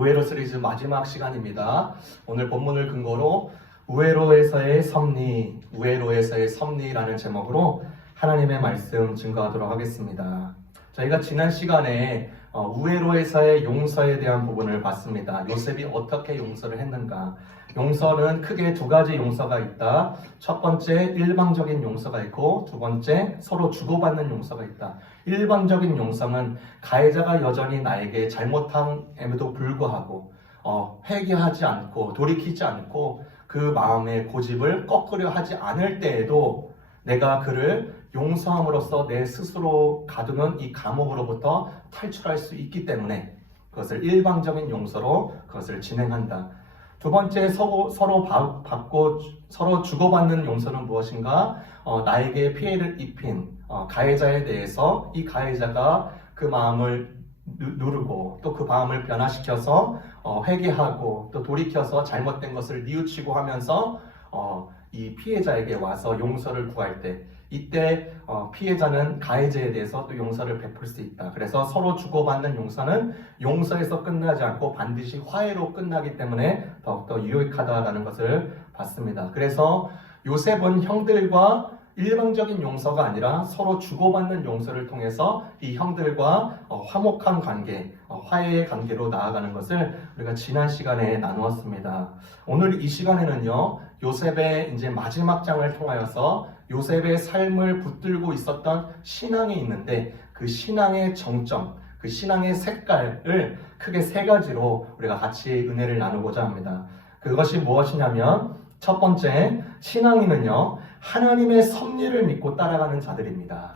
우회로 시리즈 마지막 시간입니다. 오늘 본문을 근거로 우회로에서의 섭리, 우회로에서의 섭리라는 제목으로 하나님의 말씀 증거하도록 하겠습니다. 저희가 지난 시간에 우회로에서의 용서에 대한 부분을 봤습니다. 요셉이 어떻게 용서를 했는가? 용서는 크게 두 가지 용서가 있다. 첫 번째 일방적인 용서가 있고 두 번째 서로 주고받는 용서가 있다. 일방적인 용서는 가해자가 여전히 나에게 잘못함에도 불구하고 회개하지 않고 돌이키지 않고 그 마음의 고집을 꺾으려 하지 않을 때에도 내가 그를 용서함으로써 내 스스로 가두는 이 감옥으로부터 탈출할 수 있기 때문에 그것을 일방적인 용서로 그것을 진행한다. 두 번째 서로 받고 서로 주고받는 용서는 무엇인가? 나에게 피해를 입힌 가해자에 대해서 이 가해자가 그 마음을 누르고 또 그 마음을 변화시켜서 회개하고 또 돌이켜서 잘못된 것을 뉘우치고 하면서 이 피해자에게 와서 용서를 구할 때 이때 피해자는 가해자에 대해서 또 용서를 베풀 수 있다. 그래서 서로 주고받는 용서는 용서에서 끝나지 않고 반드시 화해로 끝나기 때문에 더욱더 유익하다라는 것을 봤습니다. 그래서 요셉은 형들과 일방적인 용서가 아니라 서로 주고받는 용서를 통해서 이 형들과 화목한 관계, 화해의 관계로 나아가는 것을 우리가 지난 시간에 나누었습니다. 오늘 이 시간에는요, 요셉의 이제 마지막 장을 통하여서 요셉의 삶을 붙들고 있었던 신앙이 있는데 그 신앙의 정점, 그 신앙의 색깔을 크게 세 가지로 우리가 같이 은혜를 나누고자 합니다. 그것이 무엇이냐면 첫 번째, 신앙인은요, 하나님의 섭리를 믿고 따라가는 자들입니다.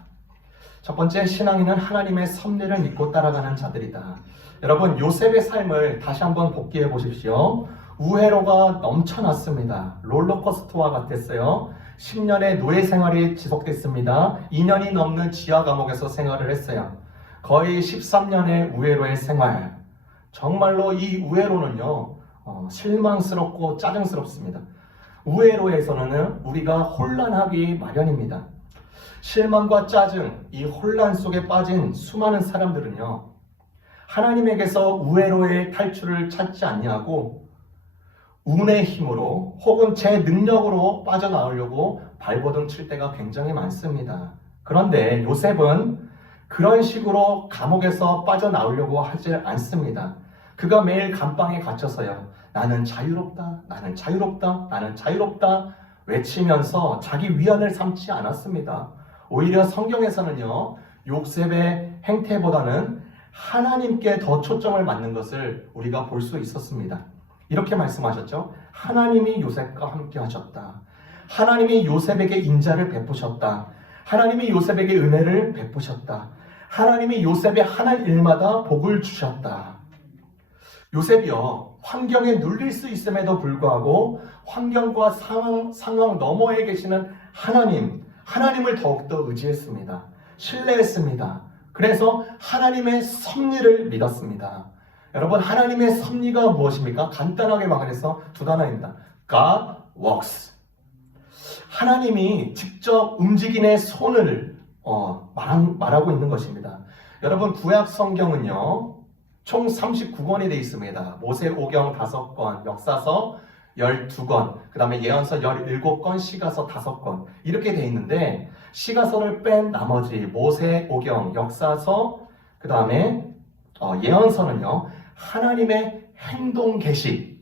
첫 번째, 신앙인은 하나님의 섭리를 믿고 따라가는 자들이다. 여러분, 요셉의 삶을 다시 한번 복기해 보십시오. 우회로가 넘쳐났습니다. 롤러코스터와 같았어요. 10년의 노예 생활이 지속됐습니다. 2년이 넘는 지하 감옥에서 생활을 했어요. 거의 13년의 우회로의 생활. 정말로 이 우회로는요, 실망스럽고 짜증스럽습니다. 우회로에서는 우리가 혼란하기 마련입니다. 실망과 짜증, 이 혼란 속에 빠진 수많은 사람들은요, 하나님에게서 우회로의 탈출을 찾지 않냐고 운의 힘으로 혹은 제 능력으로 빠져나오려고 발버둥 칠 때가 굉장히 많습니다. 그런데 요셉은 그런 식으로 감옥에서 빠져나오려고 하지 않습니다. 그가 매일 감방에 갇혀서요, 나는 자유롭다, 나는 자유롭다, 나는 자유롭다 외치면서 자기 위안을 삼지 않았습니다. 오히려 성경에서는요, 요셉의 행태보다는 하나님께 더 초점을 맞는 것을 우리가 볼 수 있었습니다. 이렇게 말씀하셨죠. 하나님이 요셉과 함께 하셨다. 하나님이 요셉에게 인자를 베푸셨다. 하나님이 요셉에게 은혜를 베푸셨다. 하나님이 요셉의 하는 일마다 복을 주셨다. 요셉이요, 환경에 눌릴 수 있음에도 불구하고 환경과 상황 너머에 계시는 하나님을 더욱더 의지했습니다. 신뢰했습니다. 그래서 하나님의 섭리를 믿었습니다. 여러분, 하나님의 섭리가 무엇입니까? 간단하게 말해서 두 단어입니다. God works. 하나님이 직접 움직이는 손을 말하고 있는 것입니다. 여러분, 구약 성경은요, 총 39권이 되어 있습니다. 모세오경 5권, 역사서 12권, 그 다음에 예언서 17권, 시가서 5권 이렇게 되어 있는데 시가서를 뺀 나머지 모세오경, 역사서, 그 다음에 예언서는요, 하나님의 행동 계시,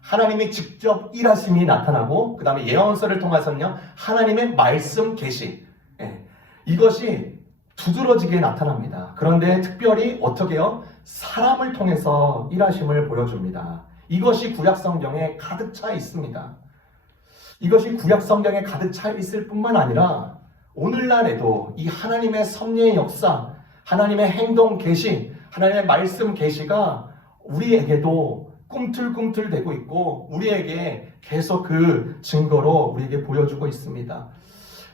하나님이 직접 일하심이 나타나고 그 다음에 예언서를 통해서는요, 하나님의 말씀 계시, 이것이 두드러지게 나타납니다. 그런데 특별히 어떻게 해요? 사람을 통해서 일하심을 보여줍니다. 이것이 구약성경에 가득 차 있습니다. 이것이 구약성경에 가득 차 있을 뿐만 아니라 오늘날에도 이 하나님의 섭리의 역사, 하나님의 행동 계시, 하나님의 말씀 계시가 우리에게도 꿈틀꿈틀대고 있고 우리에게 계속 그 증거로 우리에게 보여주고 있습니다.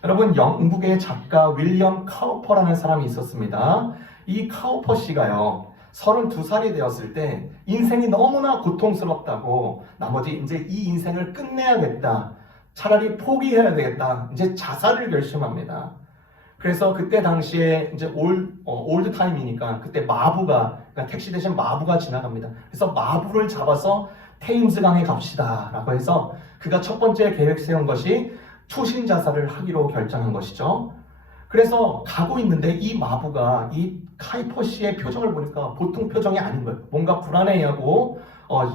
여러분, 영국의 작가 윌리엄 카우퍼라는 사람이 있었습니다. 이 카우퍼 씨가요, 32살이 되었을 때 인생이 너무나 고통스럽다고 나머지 이제 이 인생을 끝내야겠다, 차라리 포기해야 되겠다, 이제 자살을 결심합니다. 그래서 그때 당시에 이제 올드 타임이니까 그때 마부가 그러니까 택시 대신 마부가 지나갑니다. 그래서 마부를 잡아서 테임스강에 갑시다 라고 해서 그가 첫 번째 계획 세운 것이 투신 자살을 하기로 결정한 것이죠. 그래서 가고 있는데 이 마부가 이 카이퍼 씨의 표정을 보니까 보통 표정이 아닌 거예요. 뭔가 불안해하고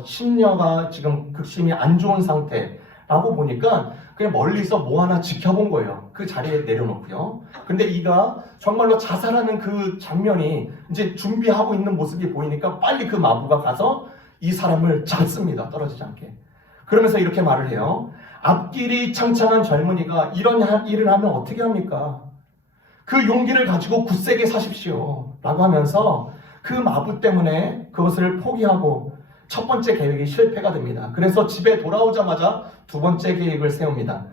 심려가 지금 극심히 안 좋은 상태라고 보니까 그냥 멀리서 뭐 하나 지켜본 거예요. 그 자리에 내려놓고요. 근데 이가 정말로 자살하는 그 장면이 이제 준비하고 있는 모습이 보이니까 빨리 그 마부가 가서 이 사람을 잡습니다. 떨어지지 않게. 그러면서 이렇게 말을 해요. 앞길이 창창한 젊은이가 이런 일을 하면 어떻게 합니까? 그 용기를 가지고 굳세게 사십시오. 라고 하면서 그 마부 때문에 그것을 포기하고 첫 번째 계획이 실패가 됩니다. 그래서 집에 돌아오자마자 두 번째 계획을 세웁니다.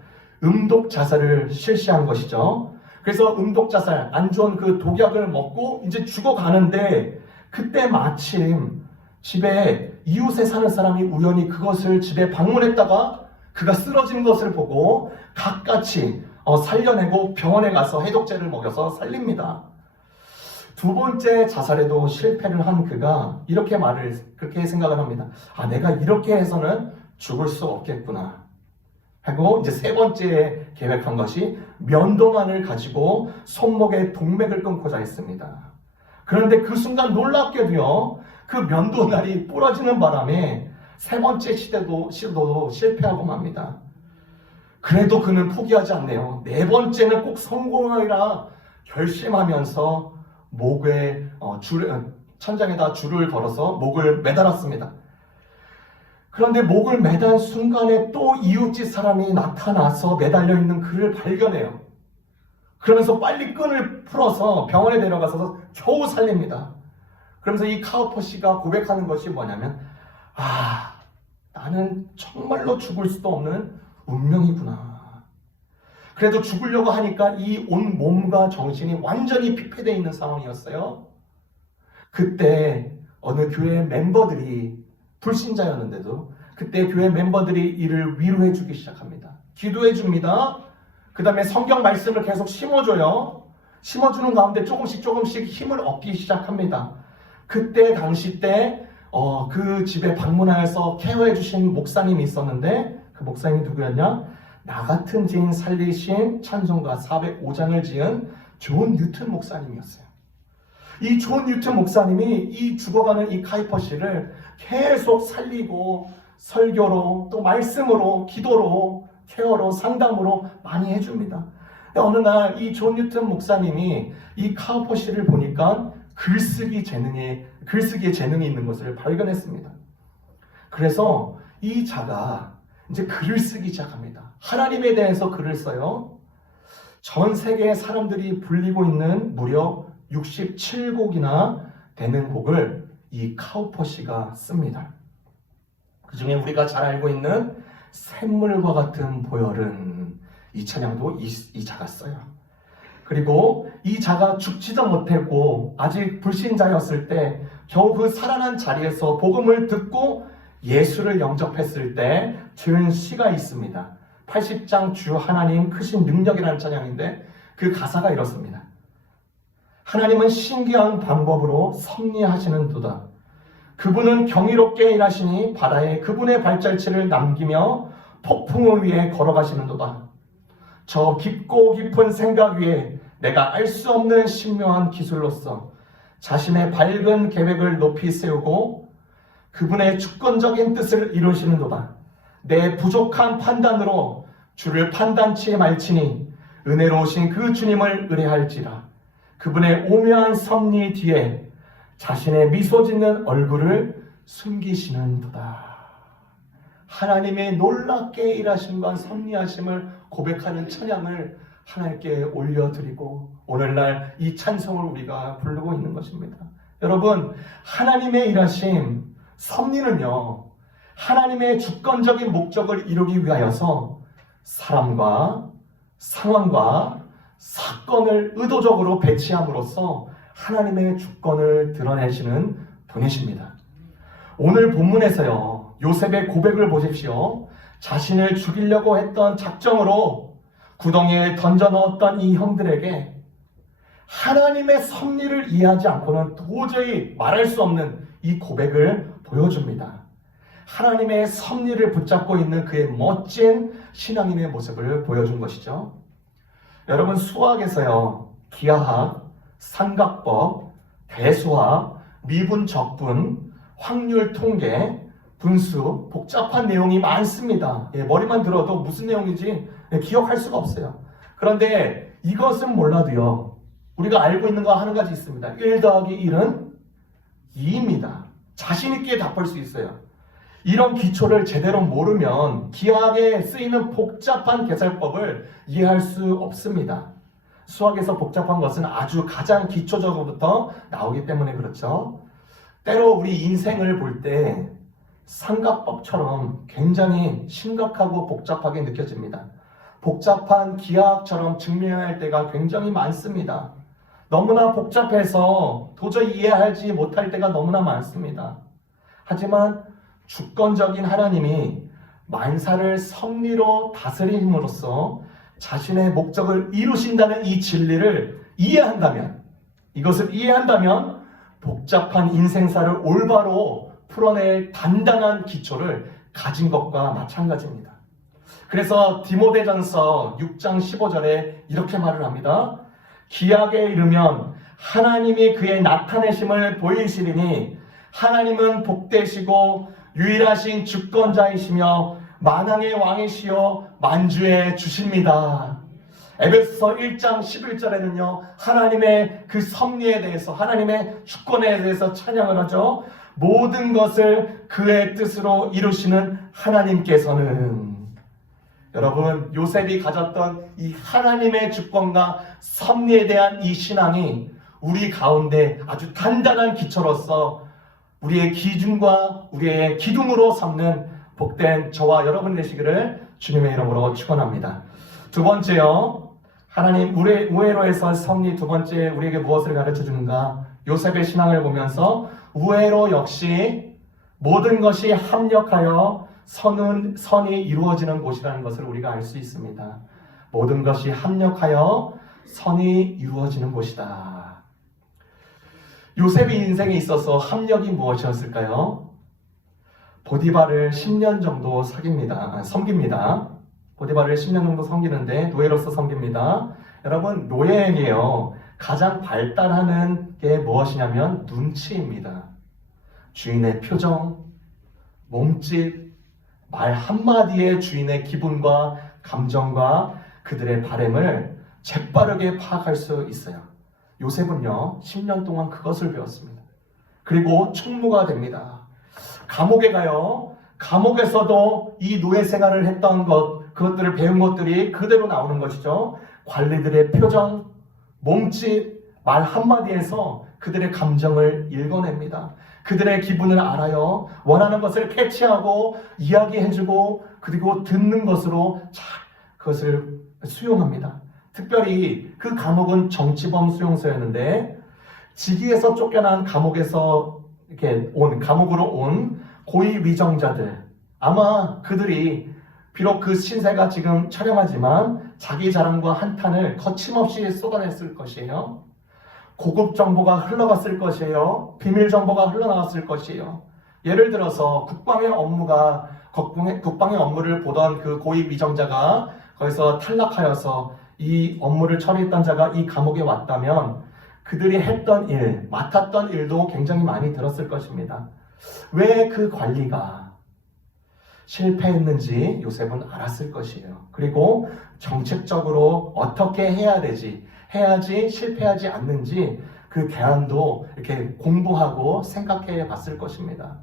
음독 자살을 실시한 것이죠. 그래서 음독 자살, 안 좋은 그 독약을 먹고 이제 죽어가는데 그때 마침 집에 이웃에 사는 사람이 우연히 그것을 집에 방문했다가 그가 쓰러지는 것을 보고 갖같이 살려내고 병원에 가서 해독제를 먹여서 살립니다. 두 번째 자살에도 실패를 한 그가 그렇게 생각을 합니다. 내가 이렇게 해서는 죽을 수 없겠구나 하고 이제 세 번째 계획한 것이 면도만을 가지고 손목에 동맥을 끊고자 했습니다. 그런데 그 순간 놀랍게도요, 그 면도날이 부러지는 바람에 세 번째 시도도 실패하고 맙니다. 그래도 그는 포기하지 않네요. 네 번째는 꼭 성공하리라 결심하면서 목에 천장에다 줄을 걸어서 목을 매달았습니다. 그런데 목을 매단 순간에 또 이웃집 사람이 나타나서 매달려 있는 그를 발견해요. 그러면서 빨리 끈을 풀어서 병원에 데려가서 겨우 살립니다. 그러면서 이 카우퍼 씨가 고백하는 것이 뭐냐면 나는 정말로 죽을 수도 없는 운명이구나. 그래도 죽으려고 하니까 이 온 몸과 정신이 완전히 피폐되어 있는 상황이었어요. 그때 어느 교회 멤버들이 불신자였는데도 그때 교회 멤버들이 이를 위로해 주기 시작합니다. 기도해 줍니다. 그 다음에 성경 말씀을 계속 심어줘요. 심어주는 가운데 조금씩 힘을 얻기 시작합니다. 그때 당시 때 그 집에 방문하여서 케어해 주신 목사님이 있었는데 그 목사님이 누구였냐? 나 같은 죄인 살리신 찬송가 405장을 지은 존 뉴튼 목사님이었어요. 이 존 뉴튼 목사님이 이 죽어가는 이 카이퍼 씨를 계속 살리고 설교로 또 말씀으로 기도로 케어로 상담으로 많이 해줍니다. 어느 날 이 존 뉴튼 목사님이 이 카이퍼 씨를 보니까 글쓰기에 재능이 있는 것을 발견했습니다. 그래서 이 자가 이제 글을 쓰기 시작합니다. 하나님에 대해서 글을 써요. 전 세계의 사람들이 불리고 있는 무려 67곡이나 되는 곡을 이 카우퍼 씨가 씁니다. 그 중에 우리가 잘 알고 있는 샘물과 같은 보혈은 이 찬양도 이 자가 써요. 그리고 이 자가 죽지도 못했고 아직 불신자였을 때 겨우 그 살아난 자리에서 복음을 듣고 예수를 영접했을 때 지은 시가 있습니다. 80장 주 하나님 크신 능력이라는 찬양인데 그 가사가 이렇습니다. 하나님은 신기한 방법으로 섭리하시는도다. 그분은 경이롭게 일하시니 바다에 그분의 발자취를 남기며 폭풍을 위해 걸어가시는도다. 저 깊고 깊은 생각 위에 내가 알 수 없는 신묘한 기술로서 자신의 밝은 계획을 높이 세우고 그분의 주권적인 뜻을 이루시는도다. 내 부족한 판단으로 주를 판단치 말지니 은혜로우신 그 주님을 의뢰할지라. 그분의 오묘한 섭리 뒤에 자신의 미소 짓는 얼굴을 숨기시는도다. 하나님의 놀랍게 일하심과 섭리하심을 고백하는 찬양을 하나님께 올려드리고 오늘날 이 찬송을 우리가 부르고 있는 것입니다. 여러분, 하나님의 일하심, 섭리는요, 하나님의 주권적인 목적을 이루기 위하여서 사람과 상황과 사건을 의도적으로 배치함으로써 하나님의 주권을 드러내시는 분이십니다. 오늘 본문에서요, 요셉의 고백을 보십시오. 자신을 죽이려고 했던 작정으로 구덩이에 던져 넣었던 이 형들에게 하나님의 섭리를 이해하지 않고는 도저히 말할 수 없는 이 고백을 보여줍니다. 하나님의 섭리를 붙잡고 있는 그의 멋진 신앙인의 모습을 보여준 것이죠. 여러분, 수학에서요, 기하학, 삼각법, 대수학, 미분, 적분, 확률 통계, 분수, 복잡한 내용이 많습니다. 머리만 들어도 무슨 내용인지 기억할 수가 없어요. 그런데 이것은 몰라도요, 우리가 알고 있는 거 한 가지 있습니다. 1 더하기 1은 2입니다. 자신 있게 답할 수 있어요. 이런 기초를 제대로 모르면 기하학에 쓰이는 복잡한 계산법을 이해할 수 없습니다. 수학에서 복잡한 것은 아주 가장 기초적으로부터 나오기 때문에 그렇죠. 때로 우리 인생을 볼 때 삼각법처럼 굉장히 심각하고 복잡하게 느껴집니다. 복잡한 기하학처럼 증명해야 할 때가 굉장히 많습니다. 너무나 복잡해서 도저히 이해하지 못할 때가 너무나 많습니다. 하지만 주권적인 하나님이 만사를 섭리로 다스림으로써 자신의 목적을 이루신다는 이 진리를 이해한다면, 이것을 이해한다면 복잡한 인생사를 올바로 풀어낼 단단한 기초를 가진 것과 마찬가지입니다. 그래서 디모데전서 6장 15절에 이렇게 말을 합니다. 기약에 이르면 하나님이 그의 나타내심을 보이시리니 하나님은 복되시고 유일하신 주권자이시며 만왕의 왕이시여 만주의 주십니다. 에베소서 1장 11절에는요, 하나님의 그 섭리에 대해서, 하나님의 주권에 대해서 찬양을 하죠. 모든 것을 그의 뜻으로 이루시는 하나님께서는, 여러분, 요셉이 가졌던 이 하나님의 주권과 섭리에 대한 이 신앙이 우리 가운데 아주 단단한 기초로서 우리의 기준과 우리의 기둥으로 삼는 복된 저와 여러분 되시기를 주님의 이름으로 축원합니다. 두 번째요, 하나님 우회로에서 섭리 두 번째 우리에게 무엇을 가르쳐 주는가? 요셉의 신앙을 보면서 우회로 역시 모든 것이 합력하여 선이 이루어지는 곳이라는 것을 우리가 알 수 있습니다. 모든 것이 합력하여 선이 이루어지는 곳이다. 요셉의 인생에 있어서 합력이 무엇이었을까요? 보디발을 10년 정도 섬깁니다. 보디발을 10년 정도 섬기는데 노예로서 섬깁니다. 여러분, 노예에게요, 가장 발달하는 게 무엇이냐면 눈치입니다. 주인의 표정, 몸짓, 말 한마디에 주인의 기분과 감정과 그들의 바램을 재빠르게 파악할 수 있어요. 요셉은요, 10년 동안 그것을 배웠습니다. 그리고 총무가 됩니다. 감옥에 가요. 감옥에서도 이 노예 생활을 했던 그것들을 배운 것들이 그대로 나오는 것이죠. 관리들의 표정, 몸짓, 말 한마디에서 그들의 감정을 읽어냅니다. 그들의 기분을 알아요. 원하는 것을 캐치하고 이야기해주고 그리고 듣는 것으로 잘 그것을 수용합니다. 특별히 그 감옥은 정치범 수용소였는데 직위에서 쫓겨난 감옥으로 온 고위 위정자들, 아마 그들이 비록 그 신세가 지금 처량하지만 자기 자랑과 한탄을 거침없이 쏟아냈을 것이에요. 고급 정보가 흘러갔을 것이에요. 비밀 정보가 흘러나왔을 것이에요. 예를 들어서 국방의 업무를 보던 그 고위 위정자가 거기서 탈락하여서 이 업무를 처리했던 자가 이 감옥에 왔다면 그들이 했던 일, 맡았던 일도 굉장히 많이 들었을 것입니다. 왜 그 관리가 실패했는지 요셉은 알았을 것이에요. 그리고 정책적으로 어떻게 해야지 실패하지 않는지 그 대안도 이렇게 공부하고 생각해 봤을 것입니다.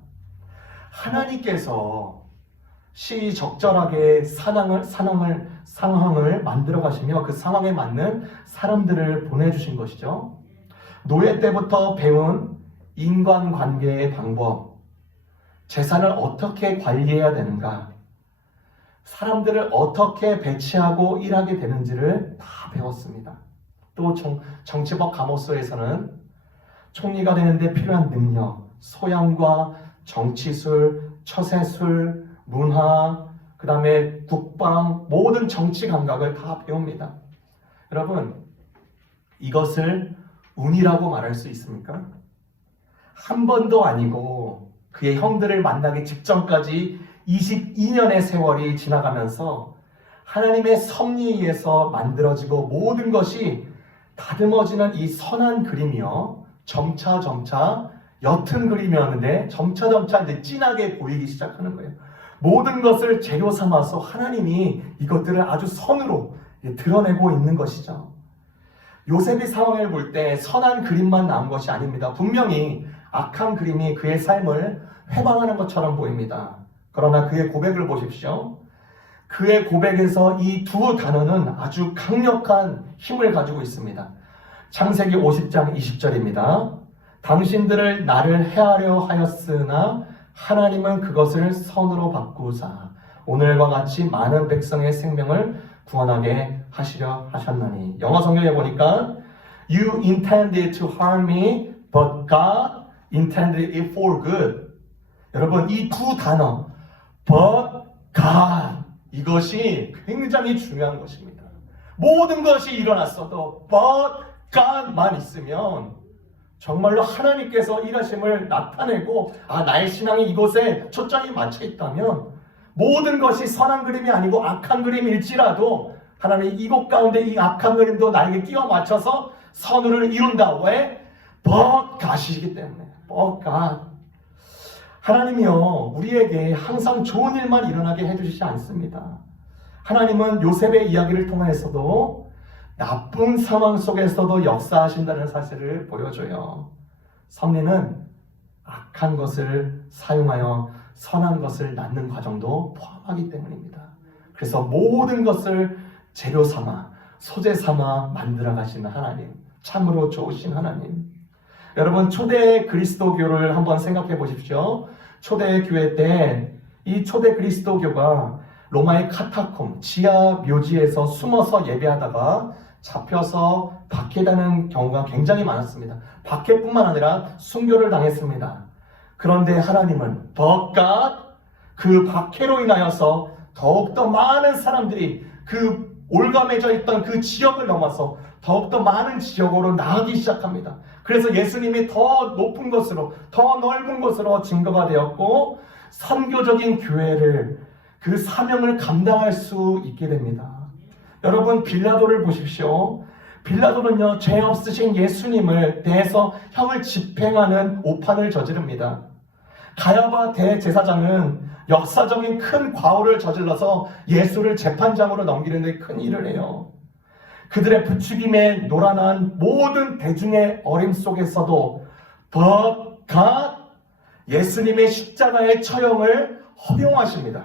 하나님께서 시적절하게 상황을 만들어 가시며 그 상황에 맞는 사람들을 보내주신 것이죠. 노예 때부터 배운 인간관계의 방법, 재산을 어떻게 관리해야 되는가, 사람들을 어떻게 배치하고 일하게 되는지를 다 배웠습니다. 또 정치법 감옥소에서는 총리가 되는데 필요한 능력, 소양과 정치술, 처세술, 문화, 그 다음에 국방, 모든 정치 감각을 다 배웁니다. 여러분, 이것을 운이라고 말할 수 있습니까? 한 번도 아니고 그의 형들을 만나기 직전까지 22년의 세월이 지나가면서 하나님의 섭리에 의해서 만들어지고 모든 것이 다듬어지는 이 선한 그림이요, 점차 옅은 그림이었는데 점차 이제 진하게 보이기 시작하는 거예요. 모든 것을 재료 삼아서 하나님이 이것들을 아주 선으로 드러내고 있는 것이죠. 요셉의 상황을 볼 때 선한 그림만 나온 것이 아닙니다. 분명히 악한 그림이 그의 삶을 회방하는 것처럼 보입니다. 그러나 그의 고백을 보십시오. 그의 고백에서 이 두 단어는 아주 강력한 힘을 가지고 있습니다. 창세기 50장 20절입니다. 당신들을 나를 해하려 하였으나 하나님은 그것을 선으로 바꾸사 오늘과 같이 많은 백성의 생명을 구원하게 하시려 하셨나니. 영어 성경에 보니까 You intended to harm me, but God intended it for good. 여러분, 이 두 단어 but God, 이것이 굉장히 중요한 것입니다. 모든 것이 일어났어도 but God만 있으면 정말로 하나님께서 일하심을 나타내고 나의 신앙이 이곳에 초점이 맞춰 있다면 모든 것이 선한 그림이 아니고 악한 그림일지라도 하나님이 이곳 가운데 이 악한 그림도 나에게 끼워 맞춰서 선을 이룬다. 왜? But God이기 때문에. But God. 하나님이요, 우리에게 항상 좋은 일만 일어나게 해주시지 않습니다. 하나님은 요셉의 이야기를 통해서도 나쁜 상황 속에서도 역사하신다는 사실을 보여줘요. 섭리는 악한 것을 사용하여 선한 것을 낳는 과정도 포함하기 때문입니다. 그래서 모든 것을 재료 삼아, 소재 삼아 만들어 가시는 하나님, 참으로 좋으신 하나님. 여러분, 초대 그리스도교를 한번 생각해 보십시오. 초대 교회 때 이 초대 그리스도교가 로마의 카타콤, 지하 묘지에서 숨어서 예배하다가 잡혀서 박해당하는 경우가 굉장히 많았습니다. 박해뿐만 아니라 순교를 당했습니다. 그런데 하나님은 그 박해로 인하여서 더욱더 많은 사람들이 그 올가매져 있던 그 지역을 넘어서 더욱더 많은 지역으로 나가기 시작합니다. 그래서 예수님이 더 높은 곳으로, 더 넓은 곳으로 증거가 되었고 선교적인 교회를, 그 사명을 감당할 수 있게 됩니다. 여러분, 빌라도를 보십시오. 빌라도는요, 죄 없으신 예수님을 대해서 형을 집행하는 오판을 저지릅니다. 가야바 대제사장은 역사적인 큰 과오를 저질러서 예수를 재판장으로 넘기는 데 큰 일을 해요. 그들의 부추김에 노란한 모든 대중의 어림 속에서도 But God, 예수님의 십자가의 처형을 허용하십니다.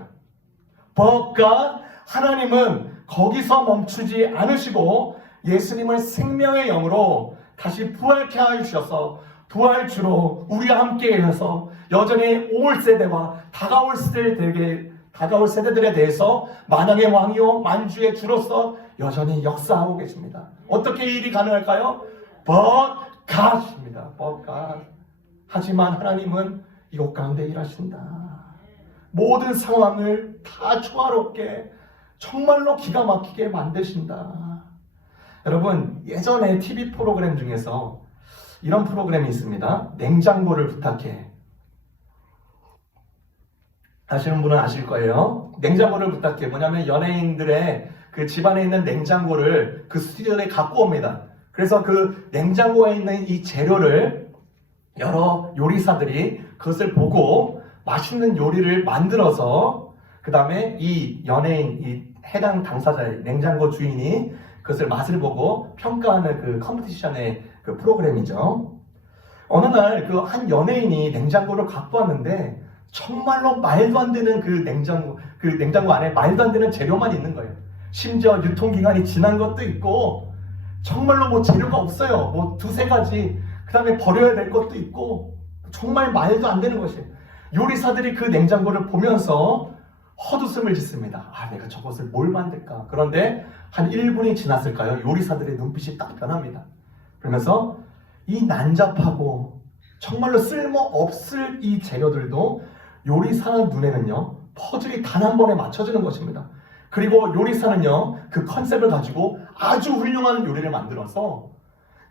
But God, 하나님은 거기서 멈추지 않으시고 예수님을 생명의 영으로 다시 부활케 하여 주셔서 부활주로 우리와 함께 해서 여전히 올 세대와 다가올 세대들에 대해서 만왕의 왕이요 만주의 주로서 여전히 역사하고 계십니다. 어떻게 이 일이 가능할까요? But God입니다. But God. 하지만 하나님은 이곳 가운데 일하신다. 모든 상황을 다 조화롭게 정말로 기가 막히게 만드신다. 여러분, 예전에 TV 프로그램 중에서 이런 프로그램이 있습니다. 냉장고를 부탁해. 아시는 분은 아실 거예요. 냉장고를 부탁해. 뭐냐면 연예인들의 그 집안에 있는 냉장고를 그 스튜디오에 갖고 옵니다. 그래서 그 냉장고에 있는 이 재료를 여러 요리사들이 그것을 보고 맛있는 요리를 만들어서 그 다음에 이 연예인, 이 해당 당사자의 냉장고 주인이 그것을 맛을 보고 평가하는 그 컴피티션의 그 프로그램이죠. 어느 날 그 한 연예인이 냉장고를 갖고 왔는데 정말로 말도 안 되는 그 냉장고 안에 말도 안 되는 재료만 있는 거예요. 심지어 유통기간이 지난 것도 있고 정말로 뭐 재료가 없어요. 뭐 두세 가지. 그 다음에 버려야 될 것도 있고 정말 말도 안 되는 것이에요. 요리사들이 그 냉장고를 보면서 헛웃음을 짓습니다. 내가 저것을 뭘 만들까? 그런데 한 1분이 지났을까요? 요리사들의 눈빛이 딱 변합니다. 그러면서 이 난잡하고 정말로 쓸모없을 이 재료들도 요리사 눈에는요, 퍼즐이 단 한 번에 맞춰지는 것입니다. 그리고 요리사는요, 그 컨셉을 가지고 아주 훌륭한 요리를 만들어서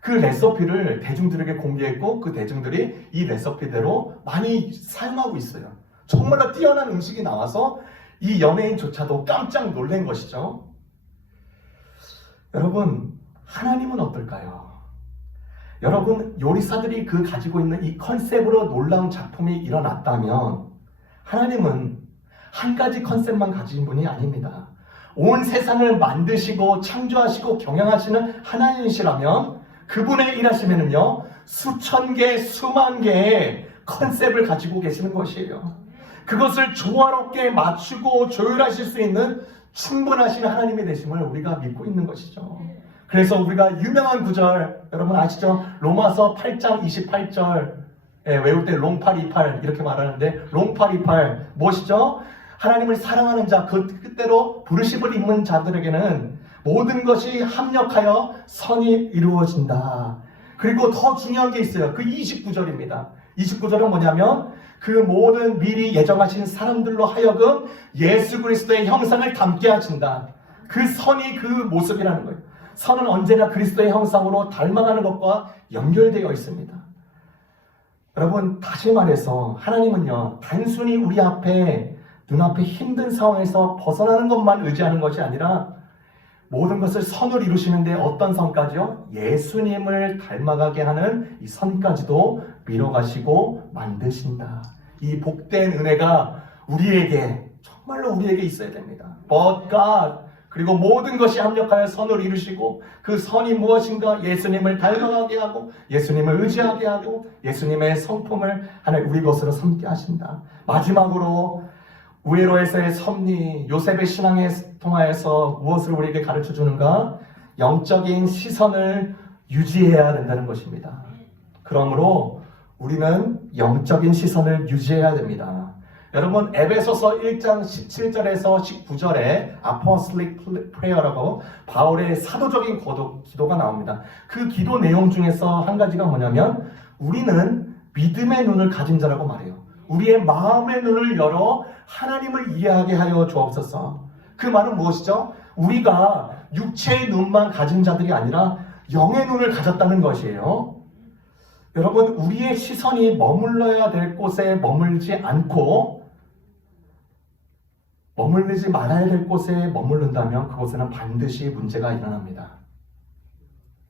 그 레시피를 대중들에게 공개했고 그 대중들이 이 레시피대로 많이 사용하고 있어요. 정말로 뛰어난 음식이 나와서 이 연예인조차도 깜짝 놀란 것이죠. 여러분, 하나님은 어떨까요? 여러분, 요리사들이 그 가지고 있는 이 컨셉으로 놀라운 작품이 일어났다면 하나님은 한 가지 컨셉만 가진 분이 아닙니다. 온 세상을 만드시고 창조하시고 경영하시는 하나님이시라면 그분의 일하시면은요, 수천 개, 수만 개의 컨셉을 가지고 계시는 것이에요. 그것을 조화롭게 맞추고 조율하실 수 있는 충분하신 하나님이 되심을 우리가 믿고 있는 것이죠. 그래서 우리가 유명한 구절, 여러분 아시죠? 로마서 8장 28절 외울 때 롱828 이렇게 말하는데, 롱828 무엇이죠? 하나님을 사랑하는 자, 그 뜻대로 부르심을 입는 자들에게는 모든 것이 합력하여 선이 이루어진다. 그리고 더 중요한 게 있어요. 그 29절입니다. 29절은 뭐냐면 그 모든 미리 예정하신 사람들로 하여금 예수 그리스도의 형상을 담게 하신다. 그 선이 그 모습이라는 거예요. 선은 언제나 그리스도의 형상으로 닮아가는 것과 연결되어 있습니다. 여러분, 다시 말해서 하나님은요, 단순히 우리 앞에 눈앞에 힘든 상황에서 벗어나는 것만 의지하는 것이 아니라 모든 것을 선으로 이루시는데 어떤 선까지요? 예수님을 닮아가게 하는 이 선까지도 밀어가시고 만드신다. 이 복된 은혜가 우리에게, 정말로 우리에게 있어야 됩니다. But God, 그리고 모든 것이 합력하여 선을 이루시고 그 선이 무엇인가? 예수님을 닮아가게 하고 예수님을 의지하게 하고 예수님의 성품을 하나님 우리 것으로 삼게 하신다. 마지막으로 우에로에서의 섭리, 요셉의 신앙에 통하여서 무엇을 우리에게 가르쳐 주는가? 영적인 시선을 유지해야 된다는 것입니다. 그러므로 우리는 영적인 시선을 유지해야 됩니다. 여러분, 에베소서 1장 17절에서 19절에 아포스톨릭 프레어라고 바울의 사도적인 기도가 나옵니다. 그 기도 내용 중에서 한 가지가 뭐냐면 우리는 믿음의 눈을 가진 자라고 말해요. 우리의 마음의 눈을 열어 하나님을 이해하게 하여 주옵소서. 그 말은 무엇이죠? 우리가 육체의 눈만 가진 자들이 아니라 영의 눈을 가졌다는 것이에요. 여러분, 우리의 시선이 머물러야 될 곳에 머물지 않고 머물르지 말아야 될 곳에 머무른다면 그곳에는 반드시 문제가 일어납니다.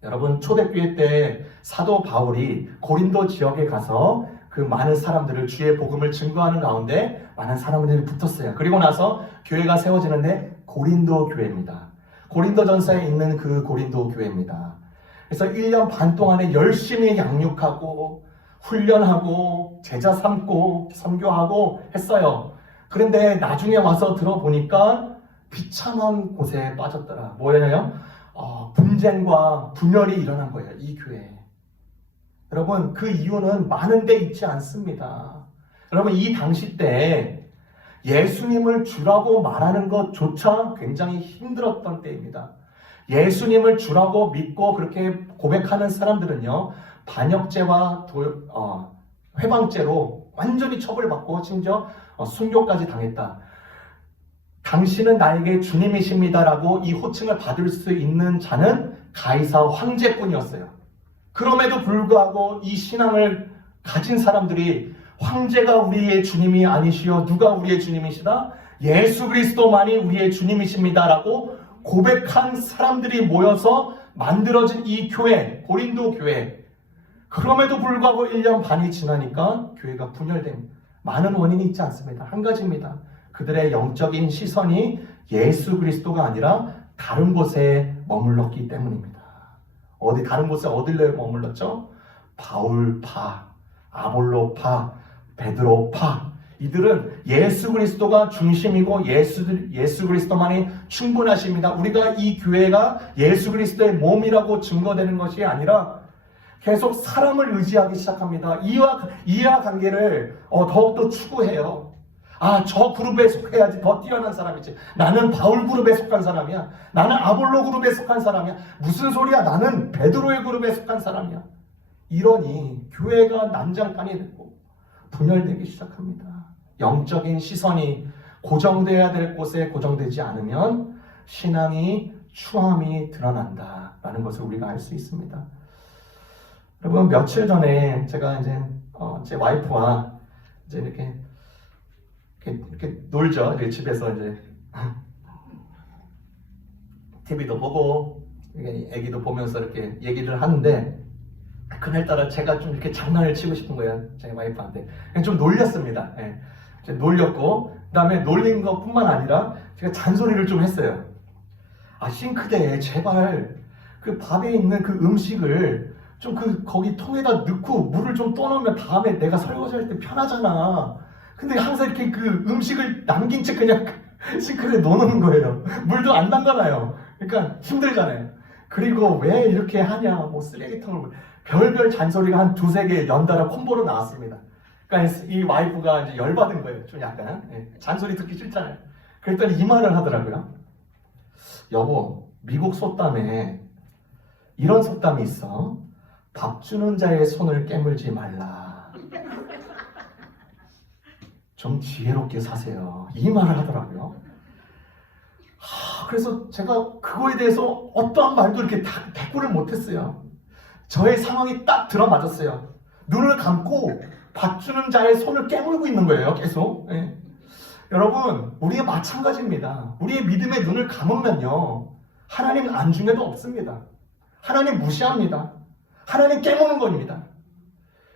여러분, 초대교회 때 사도 바울이 고린도 지역에 가서 그 많은 사람들을 주의 복음을 증거하는 가운데 많은 사람들이 붙었어요. 그리고 나서 교회가 세워지는데 고린도 교회입니다. 고린도전서에 있는 그 고린도 교회입니다. 그래서 1년 반 동안에 열심히 양육하고 훈련하고 제자 삼고 선교하고 했어요. 그런데 나중에 와서 들어보니까 비참한 곳에 빠졌더라. 뭐예요? 분쟁과 분열이 일어난 거예요. 이 교회에. 여러분, 그 이유는 많은 데 있지 않습니다. 여러분, 이 당시 때 예수님을 주라고 말하는 것조차 굉장히 힘들었던 때입니다. 예수님을 주라고 믿고 그렇게 고백하는 사람들은요, 반역죄와 회방죄로 완전히 처벌받고 심지어 순교까지 당했다. 당신은 나에게 주님이십니다라고 이 호칭을 받을 수 있는 자는 가이사 황제뿐이었어요. 그럼에도 불구하고 이 신앙을 가진 사람들이 황제가 우리의 주님이 아니시오, 누가 우리의 주님이시다? 예수 그리스도만이 우리의 주님이십니다라고 고백한 사람들이 모여서 만들어진 이 교회, 고린도 교회. 그럼에도 불구하고 1년 반이 지나니까 교회가 분열된 많은 원인이 있지 않습니다. 한 가지입니다. 그들의 영적인 시선이 예수 그리스도가 아니라 다른 곳에 머물렀기 때문입니다. 다른 곳에 어딜 머물렀죠? 바울파, 아볼로파, 베드로파. 이들은 예수 그리스도가 중심이고 예수 그리스도만이 충분하십니다. 우리가 이 교회가 예수 그리스도의 몸이라고 증거되는 것이 아니라 계속 사람을 의지하기 시작합니다. 이와 관계를 더욱더 추구해요. 저 그룹에 속해야지 더 뛰어난 사람이지. 나는 바울 그룹에 속한 사람이야. 나는 아볼로 그룹에 속한 사람이야. 무슨 소리야? 나는 베드로의 그룹에 속한 사람이야. 이러니 교회가 난장판이 되고 분열되기 시작합니다. 영적인 시선이 고정돼야 될 곳에 고정되지 않으면 신앙이 추함이 드러난다라는 것을 우리가 알 수 있습니다. 여러분, 며칠 전에 제가 이제 제 와이프와 이제 이렇게 놀죠. 이렇게 집에서 이제 TV도 보고 애기도 보면서 이렇게 얘기를 하는데, 그날따라 제가 좀 이렇게 장난을 치고 싶은 거예요. 제 와이프한테 그냥 좀 놀렸습니다. 예. 이제 놀렸고, 그다음에 놀린 것뿐만 아니라 제가 잔소리를 좀 했어요. 싱크대에 제발 그 밥에 있는 그 음식을 좀 거기 통에다 넣고 물을 좀 떠놓으면 다음에 내가 설거지할 때 편하잖아. 근데 항상 이렇게 그 음식을 남긴 채 그냥 싱크대에 넣어놓는 거예요. 물도 안 담가놔요. 그러니까 힘들잖아요. 그리고 왜 이렇게 하냐, 뭐 쓰레기통을, 별별 잔소리가 한 두세 개 연달아 콤보로 나왔습니다. 그러니까 이 와이프가 이제 열받은 거예요. 좀 약간 잔소리 듣기 싫잖아요. 그랬더니 이 말을 하더라고요. 여보, 미국 속담에 이런 속담이 있어. 밥 주는 자의 손을 깨물지 말라. 좀 지혜롭게 사세요. 이 말을 하더라고요. 그래서 제가 그거에 대해서 어떠한 말도 이렇게 대꾸를 못했어요. 저의 상황이 딱 들어맞았어요. 눈을 감고 밥 주는 자의 손을 깨물고 있는 거예요. 계속. 여러분, 우리가 마찬가지입니다. 우리의 믿음의 눈을 감으면요, 하나님 안중에도 없습니다. 하나님 무시합니다. 하나님 깨무는 겁니다.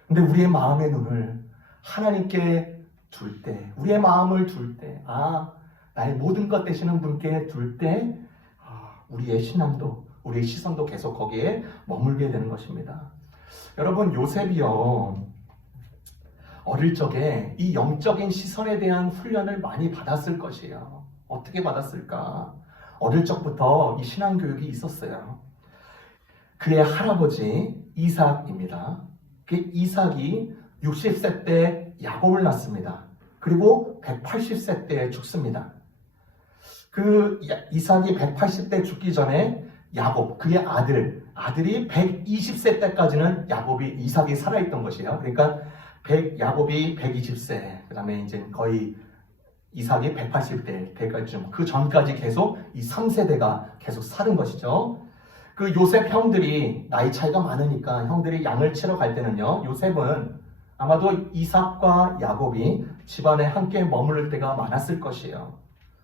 근데 우리의 마음의 눈을 하나님께 둘 때, 우리의 마음을 둘 때, 나의 모든 것 되시는 분께 둘 때, 우리의 신앙도, 우리의 시선도 계속 거기에 머물게 되는 것입니다. 여러분, 요셉이요, 어릴 적에 이 영적인 시선에 대한 훈련을 많이 받았을 것이에요. 어떻게 받았을까? 어릴 적부터 이 신앙 교육이 있었어요. 그의 할아버지 이삭입니다. 그 이삭이 60세 때 야곱을 낳습니다. 그리고 180세 때 죽습니다. 그 이삭이 180대 죽기 전에 야곱, 그의 아들이 120세 때까지는 이삭이 살아있던 것이에요. 그러니까 야곱이 120세, 그 다음에 이제 거의 이삭이 180대 때까지, 그 전까지 계속 이 3세대가 계속 사는 것이죠. 그 요셉 형들이 나이 차이가 많으니까 형들이 양을 치러 갈 때는요, 요셉은 아마도 이삭과 야곱이 집안에 함께 머무를 때가 많았을 것이에요.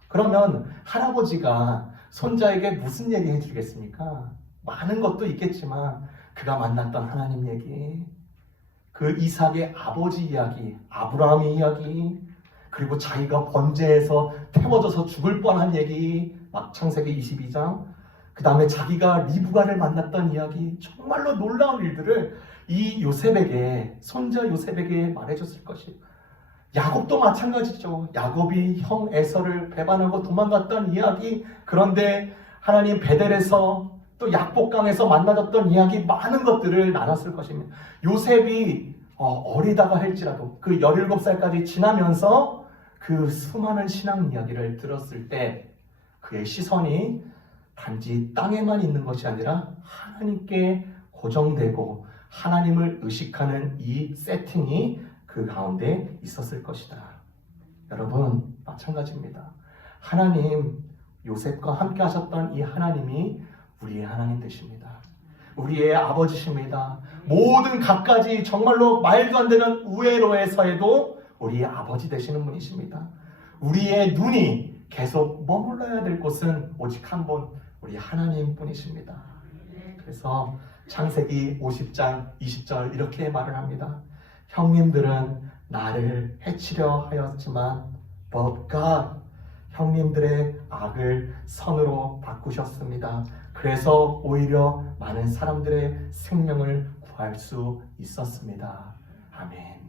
그러면 할아버지가 손자에게 무슨 얘기 해주겠습니까? 많은 것도 있겠지만 그가 만났던 하나님 얘기, 그 이삭의 아버지 이야기, 아브라함의 이야기, 그리고 자기가 번제에서 태워져서 죽을 뻔한 얘기, 막 창세기 22장, 그 다음에 자기가 리브가를 만났던 이야기, 정말로 놀라운 일들을 이 요셉에게, 손자 요셉에게 말해줬을 것이에요. 야곱도 마찬가지죠. 야곱이 형 에서를 배반하고 도망갔던 이야기, 그런데 하나님 베델에서 또 약복강에서 만나졌던 이야기, 많은 것들을 나눴을 것입니다. 요셉이 어리다가 할지라도 그 17살까지 지나면서 그 수많은 신앙 이야기를 들었을 때 그의 시선이 단지 땅에만 있는 것이 아니라 하나님께 고정되고 하나님을 의식하는 이 세팅이 그 가운데 있었을 것이다. 여러분, 마찬가지입니다. 하나님, 요셉과 함께 하셨던 이 하나님이 우리의 하나님 되십니다. 우리의 아버지십니다. 모든 갖가지 정말로 말도 안 되는 우애로에서에도 우리의 아버지 되시는 분이십니다. 우리의 눈이 계속 머물러야 될 곳은 오직 한 분, 우리 하나님 뿐이십니다. 그래서 창세기 50장 20절 이렇게 말을 합니다. 형님들은 나를 해치려 하였지만 but God, 형님들의 악을 선으로 바꾸셨습니다. 그래서 오히려 많은 사람들의 생명을 구할 수 있었습니다. 아멘.